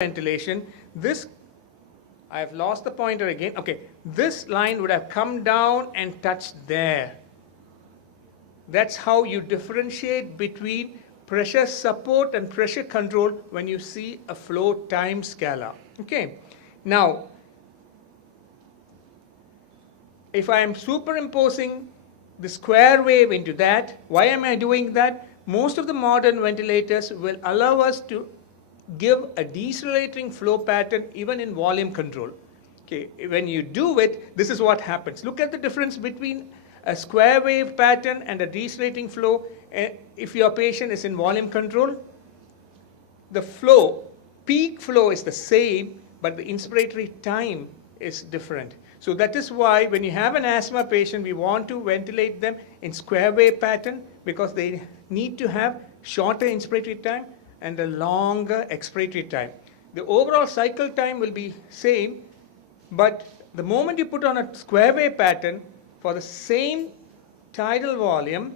ventilation, this, I've lost the pointer again. Okay, this line would have come down and touched there. That's how you differentiate between pressure support and pressure control when you see a flow time scala. Okay, now if I am superimposing the square wave into that, why am I doing that? Most of the modern ventilators will allow us to give a decelerating flow pattern even in volume control. Okay, when you do it, this is what happens. Look at the difference between a square wave pattern and a decelerating flow. If your patient is in volume control, the flow, peak flow is the same, but the inspiratory time is different. So that is why when you have an asthma patient, we want to ventilate them in square wave pattern because they need to have shorter inspiratory time and a longer expiratory time. The overall cycle time will be same, but the moment you put on a square wave pattern for the same tidal volume,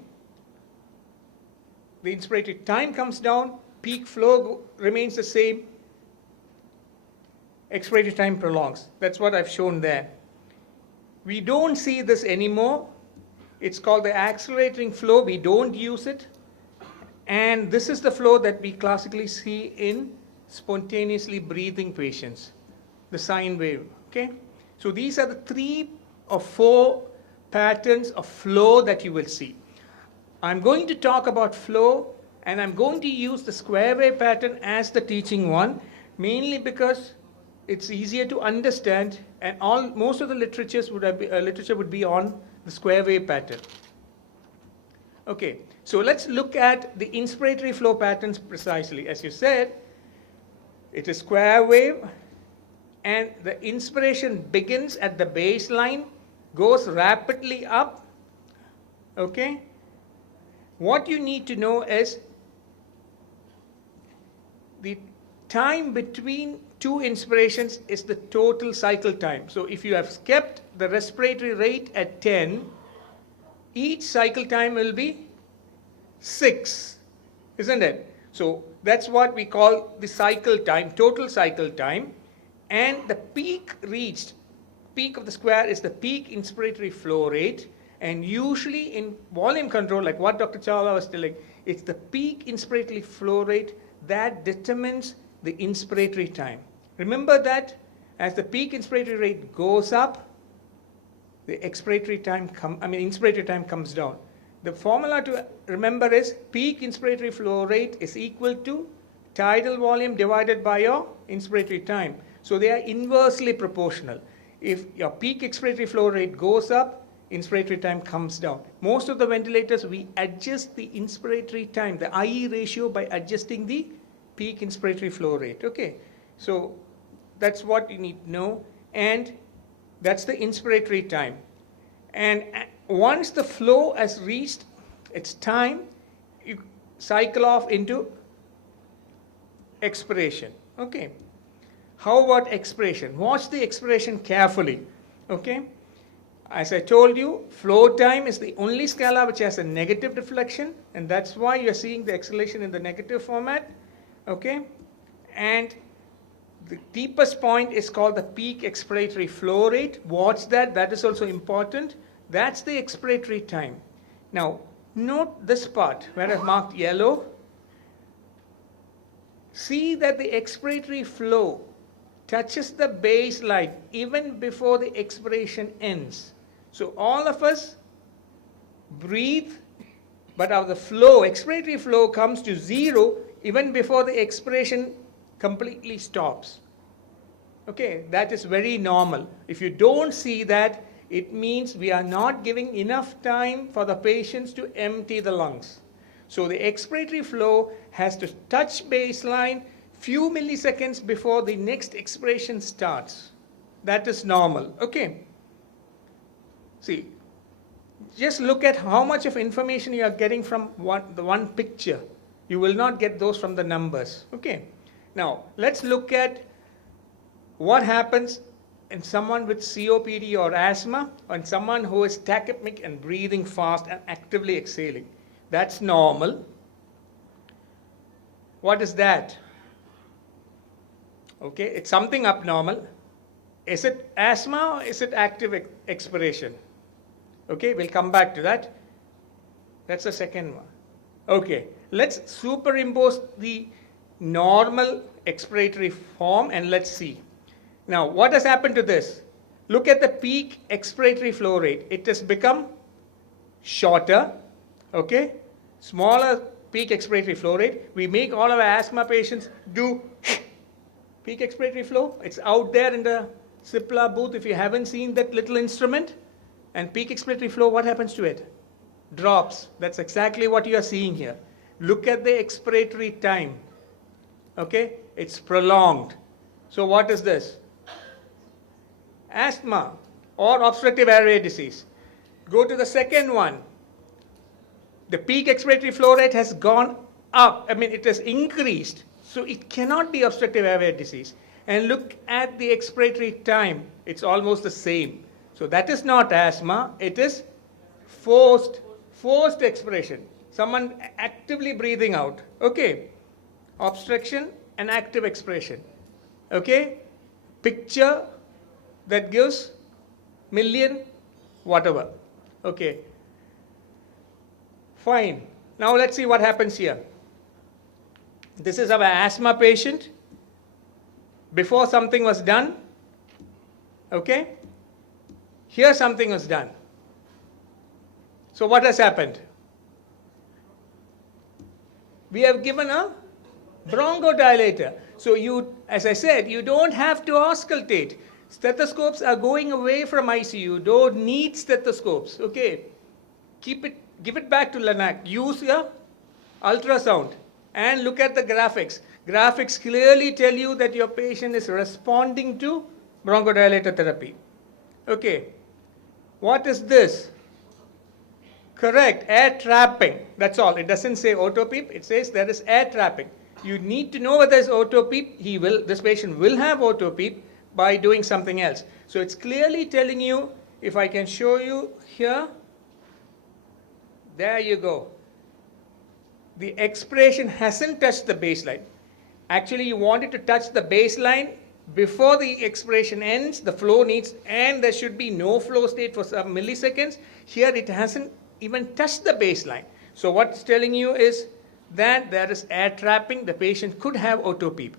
the inspiratory time comes down, peak flow remains the same, expiratory time prolongs. That's what I've shown there. We don't see this anymore. It's called the accelerating flow. We don't use it. And this is the flow that we classically see in spontaneously breathing patients, the sine wave. Okay? So these are the 3 or 4 patterns of flow that you will see. I'm going to talk about flow, and I'm going to use the square wave pattern as the teaching one, mainly because it's easier to understand, and most of the literature would be on the square wave pattern. Okay, so let's look at the inspiratory flow patterns precisely. As you said, it is square wave, and the inspiration begins at the baseline, goes rapidly up. Okay, what you need to know is the time between 2 inspirations is the total cycle time. So if you have kept the respiratory rate at 10, each cycle time will be 6, isn't it? So that's what we call the cycle time, total cycle time. And the peak reached, peak of the square is the peak inspiratory flow rate. And usually in volume control, like what Dr. Chawla was telling, it's the peak inspiratory flow rate that determines the inspiratory time. Remember that as the peak inspiratory rate goes up, the inspiratory time comes down. The formula to remember is peak inspiratory flow rate is equal to tidal volume divided by your inspiratory time. So they are inversely proportional. If your peak expiratory flow rate goes up, inspiratory time comes down. Most of the ventilators, we adjust the inspiratory time, the IE ratio, by adjusting the peak inspiratory flow rate. Okay, so that's what you need to know, and that's the inspiratory time. And once the flow has reached its time, you cycle off into expiration. Okay, how about expiration? Watch the expiration carefully. Okay, as I told you, flow time is the only scala which has a negative deflection, and that's why you're seeing the acceleration in the negative format. Okay, and the deepest point is called the peak expiratory flow rate. Watch that, that is also important. That's the expiratory time. Now, note this part where I've marked yellow. See that the expiratory flow touches the baseline even before the expiration ends. So all of us breathe, but our expiratory flow comes to 0 even before the expiration completely stops. Okay, that is very normal. If you don't see that, it means we are not giving enough time for the patients to empty the lungs. So the expiratory flow has to touch baseline few milliseconds before the next expiration starts. That is normal. Okay. See, just look at how much of information you are getting from the one picture. You will not get those from the numbers. Okay. Now, let's look at what happens in someone with COPD or asthma, or in someone who is tachypneic and breathing fast and actively exhaling. That's normal. What is that? Okay, it's something abnormal. Is it asthma or is it active expiration? Okay, we'll come back to that. That's the second one. Okay, let's superimpose the normal expiratory form and let's see. Now, what has happened to this? Look at the peak expiratory flow rate. It has become shorter, okay? Smaller peak expiratory flow rate. We make all of our asthma patients do peak expiratory flow. It's out there in the Cipla booth if you haven't seen that little instrument. And peak expiratory flow, what happens to it? Drops. That's exactly what you are seeing here. Look at the expiratory time. Okay? It's prolonged. So what is this? Asthma or obstructive airway disease. Go to the second one. The peak expiratory flow rate has gone up. I mean, it has increased. So it cannot be obstructive airway disease. And look at the expiratory time. It's almost the same. So that is not asthma. It is forced expiration. Someone actively breathing out. Okay. Obstruction and active expiration. Okay. Picture that gives million whatever. Okay. Fine. Now let's see what happens here. This is our asthma patient. Before something was done. Okay. Here something was done. So what has happened? We have given a bronchodilator. So you, as I said, you don't have to auscultate. Stethoscopes are going away from ICU. You don't need stethoscopes. Okay. Give it back to Lanac. Use your ultrasound and look at the graphics. Graphics clearly tell you that your patient is responding to bronchodilator therapy. Okay. What is this? Correct, air trapping. That's all. It doesn't say autopeep. It says there is air trapping. You need to know whether it's autopeep. This patient will have autopeep by doing something else. So it's clearly telling you, if I can show you here, there you go. The expiration hasn't touched the baseline. Actually, you want it to touch the baseline before the expiration ends. The flow needs, and there should be no flow state for some milliseconds. Here it hasn't even touched the baseline. So what it's telling you is that there is air trapping. The patient could have autopeep.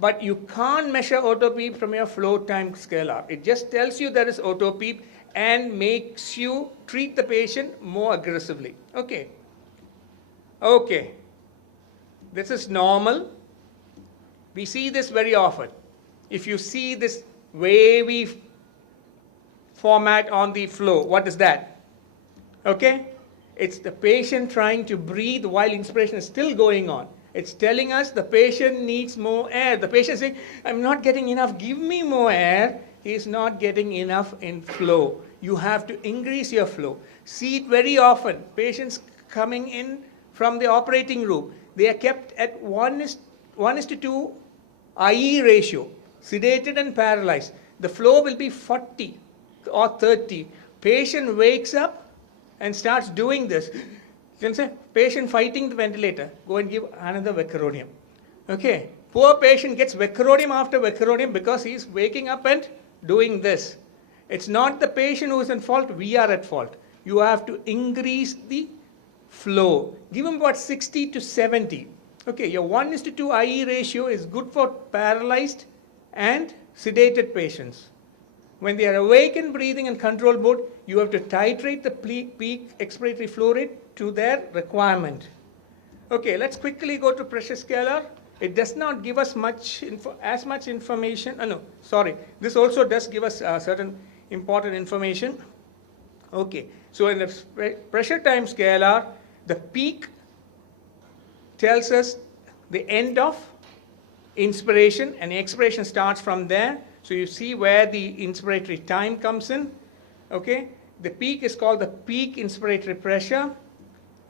But you can't measure autopeep from your flow time scalar. It just tells you there is autopeep and makes you treat the patient more aggressively. Okay. Okay. This is normal. We see this very often. If you see this wavy format on the flow, what is that? Okay? It's the patient trying to breathe while inspiration is still going on. It's telling us the patient needs more air. The patient is saying, I'm not getting enough, give me more air. He is not getting enough in flow. You have to increase your flow. See it very often. Patients coming in from the operating room, they are kept at 1:2 IE ratio, sedated and paralyzed. The flow will be 40 or 30. Patient wakes up and starts doing this. You can say, patient fighting the ventilator, go and give another vecuronium. Okay, poor patient gets vecuronium after vecuronium because he is waking up and doing this. It's not the patient who is at fault, we are at fault. You have to increase the flow. Give him about 60 to 70. Okay, your 1:2 IE ratio is good for paralyzed and sedated patients. When they are awake and breathing in control mode, you have to titrate the peak expiratory flow rate to their requirement. Okay, let's quickly go to pressure scalar. It does not give us as much information. No, sorry. This also does give us certain important information. Okay, so in the pressure time scalar, the peak tells us the end of inspiration and expiration starts from there. So you see where the inspiratory time comes in. Okay, the peak is called the peak inspiratory pressure.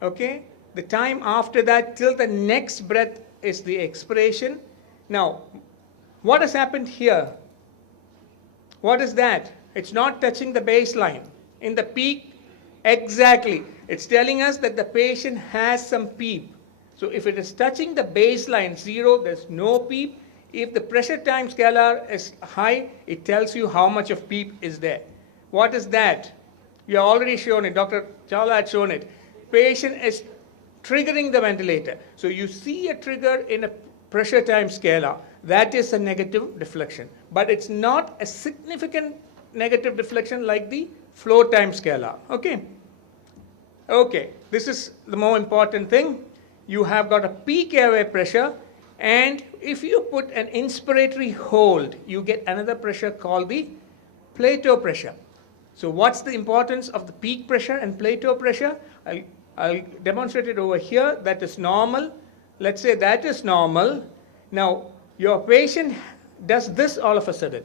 Okay, the time after that till the next breath is the expiration. Now, what has happened here? What is that? It's not touching the baseline. In the peak, exactly. It's telling us that the patient has some PEEP. So if it is touching the baseline 0, there's no PEEP. If the pressure time scalar is high, it tells you how much of PEEP is there. What is that? You have already shown it. Dr. Chawla had shown it. Patient is triggering the ventilator. So you see a trigger in a pressure time scalar. That is a negative deflection. But it's not a significant negative deflection like the flow time scalar. Okay? Okay, this is the more important thing. You have got a peak airway pressure, and if you put an inspiratory hold, you get another pressure called the plateau pressure. So what's the importance of the peak pressure and plateau pressure? I'll demonstrate it over here. That is normal. Let's say that is normal. Now, your patient does this all of a sudden.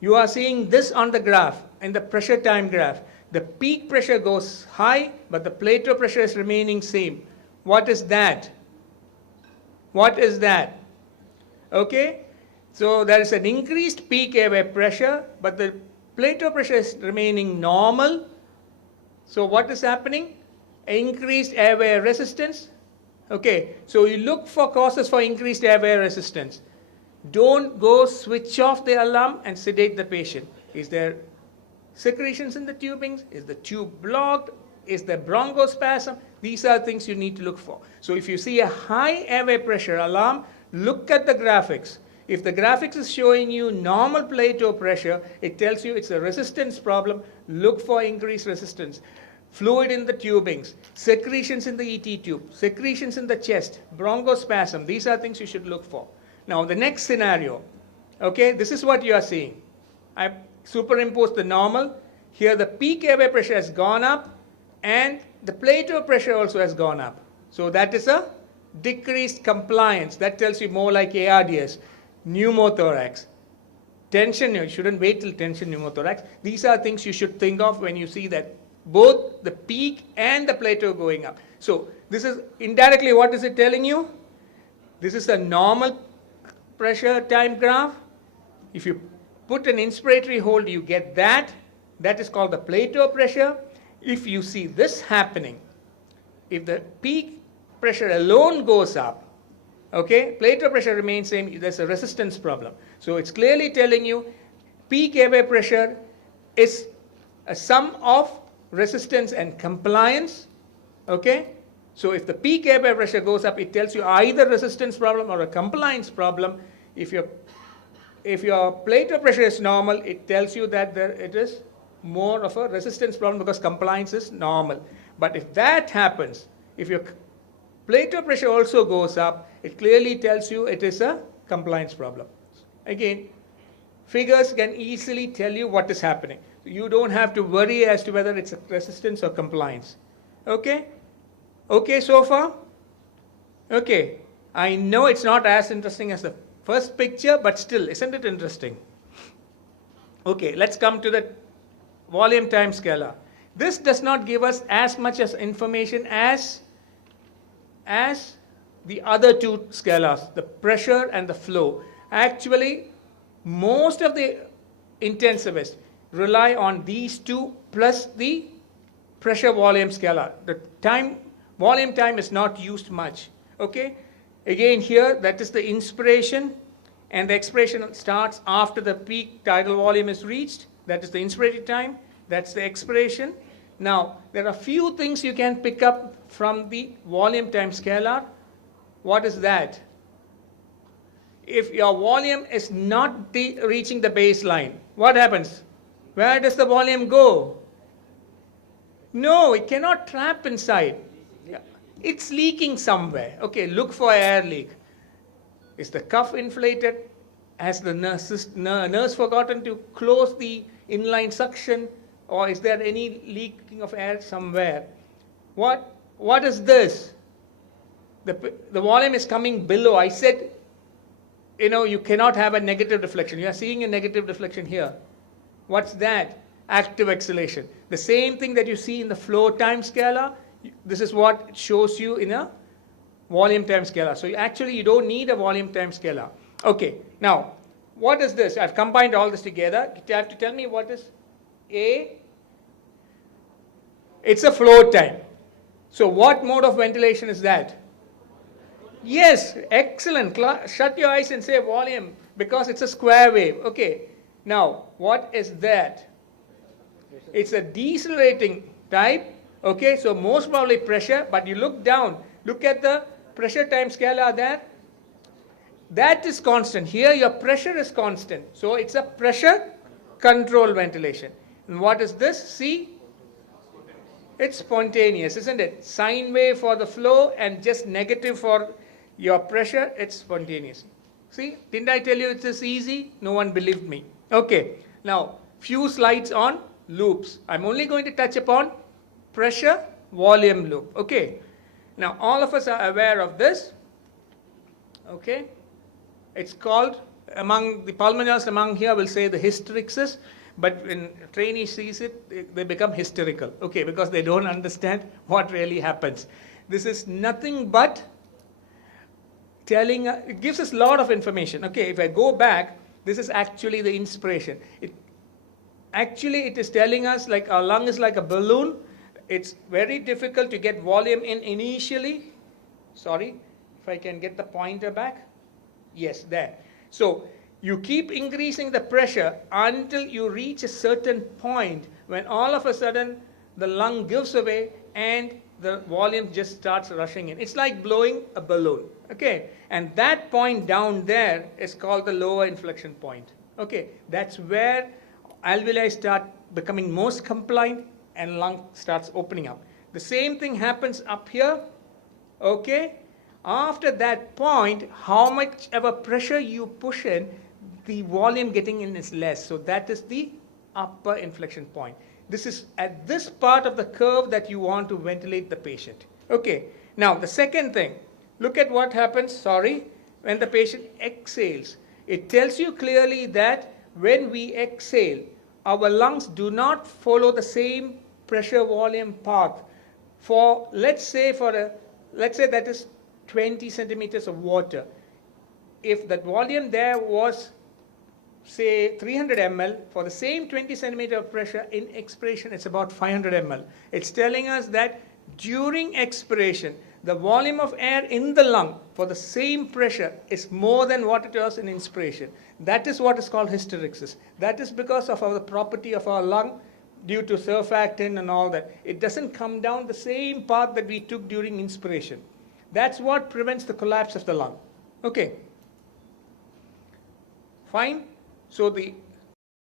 You are seeing this on the graph, in the pressure time graph. The peak pressure goes high, but the plateau pressure is remaining same. What is that? What is that? Okay? So there is an increased peak airway pressure, but the plateau pressure is remaining normal. So what is happening? Increased airway resistance. Okay, so you look for causes for increased airway resistance. Don't go switch off the alarm and sedate the patient. Is there secretions in the tubings? Is the tube blocked? Is there bronchospasm? These are things you need to look for. So if you see a high airway pressure alarm, look at the graphics. If the graphics is showing you normal plateau pressure, it tells you it's a resistance problem. Look for increased resistance. Fluid in the tubings, secretions in the ET tube, secretions in the chest, bronchospasm. These are things you should look for. Now the next scenario, okay, this is what you are seeing. I've superimposed the normal. Here the peak airway pressure has gone up and the plateau pressure also has gone up. So that is a decreased compliance. That tells you more like ARDS, pneumothorax. Tension, you shouldn't wait till tension pneumothorax. These are things you should think of when you see that both the peak and the plateau going up. So this is indirectly, what is it telling you? This is a normal pressure time graph. If you put an inspiratory hold, you get that. That is called the plateau pressure. If you see this happening, if the peak pressure alone goes up, okay, plateau pressure remains same, there's a resistance problem. So it's clearly telling you peak airway pressure is a sum of resistance and compliance. Okay, so if the peak airway pressure goes up, it tells you either resistance problem or a compliance problem. If your plateau pressure is normal, it tells you that it is more of a resistance problem because compliance is normal. But if that happens, if your plateau pressure also goes up, it clearly tells you it is a compliance problem. Again, figures can easily tell you what is happening. You don't have to worry as to whether it's a resistance or compliance. Okay? Okay so far? Okay. I know it's not as interesting as the first picture, but still, isn't it interesting? Okay, let's come to the volume time scalar. This does not give us as much as information as the other two scalars, the pressure and the flow. Actually, most of the intensivists rely on these two plus the pressure volume scalar. The volume time is not used much. Okay? Again here, that is the inspiration, and the expiration starts after the peak tidal volume is reached. That is the inspiratory time. That's the expiration. Now, there are few things you can pick up from the volume time scalar. What is that? If your volume is not reaching the baseline, what happens? Where does the volume go? No, it cannot trap inside. It's leaking somewhere. Okay, look for air leak. Is the cuff inflated? Has the nurse forgotten to close the inline suction? Or is there any leaking of air somewhere? What is this? The volume is coming below. I said, you cannot have a negative deflection. You are seeing a negative deflection here. What's that? Active exhalation. The same thing that you see in the flow time scalar, this is what it shows you in a volume time scalar. So you don't need a volume time scalar. Okay, now, what is this? I've combined all this together. You have to tell me what is A. It's a flow time. So what mode of ventilation is that? Yes, excellent. Shut your eyes and say volume because it's a square wave. Okay. Now, what is that? It's a decelerating type. Okay, so most probably pressure, but you look down, look at the pressure time scalar there. That is constant. Here your pressure is constant. So it's a pressure control ventilation. And what is this? See? It's spontaneous, isn't it? Sine wave for the flow and just negative for your pressure, it's spontaneous. See, didn't I tell you it's this easy? No one believed me. Okay, now few slides on loops. I'm only going to touch upon pressure volume loop. Okay, now all of us are aware of this. Okay, it's called, among the pulmonologists among here will say the hysterexis, but when a trainee sees it, they become hysterical, okay, because they don't understand what really happens. This is nothing but telling, it gives us a lot of information. Okay, if I go back, this is actually the inspiration. Actually, it is telling us like our lung is like a balloon. It's very difficult to get volume in initially. Sorry, if I can get the pointer back. Yes, there. So you keep increasing the pressure until you reach a certain point when all of a sudden the lung gives away and the volume just starts rushing in. It's like blowing a balloon. Okay, and that point down there is called the lower inflection point. Okay, that's where alveoli start becoming most compliant and lung starts opening up. The same thing happens up here. Okay, after that point, how much ever pressure you push in, the volume getting in is less. So that is the upper inflection point. This is at this part of the curve that you want to ventilate the patient. Okay, now the second thing, look at what happens, sorry, when the patient exhales. It tells you clearly that when we exhale, our lungs do not follow the same pressure volume path. For, let's say that is 20 centimeters of water. If that volume there was, say, 300 ml, for the same 20 centimeter of pressure, in expiration it's about 500 ml. It's telling us that during expiration, the volume of air in the lung for the same pressure is more than what it was in inspiration. That is what is called hysterexis. That is because of the property of our lung due to surfactant and all that. It doesn't come down the same path that we took during inspiration. That's what prevents the collapse of the lung. Okay. Fine. So the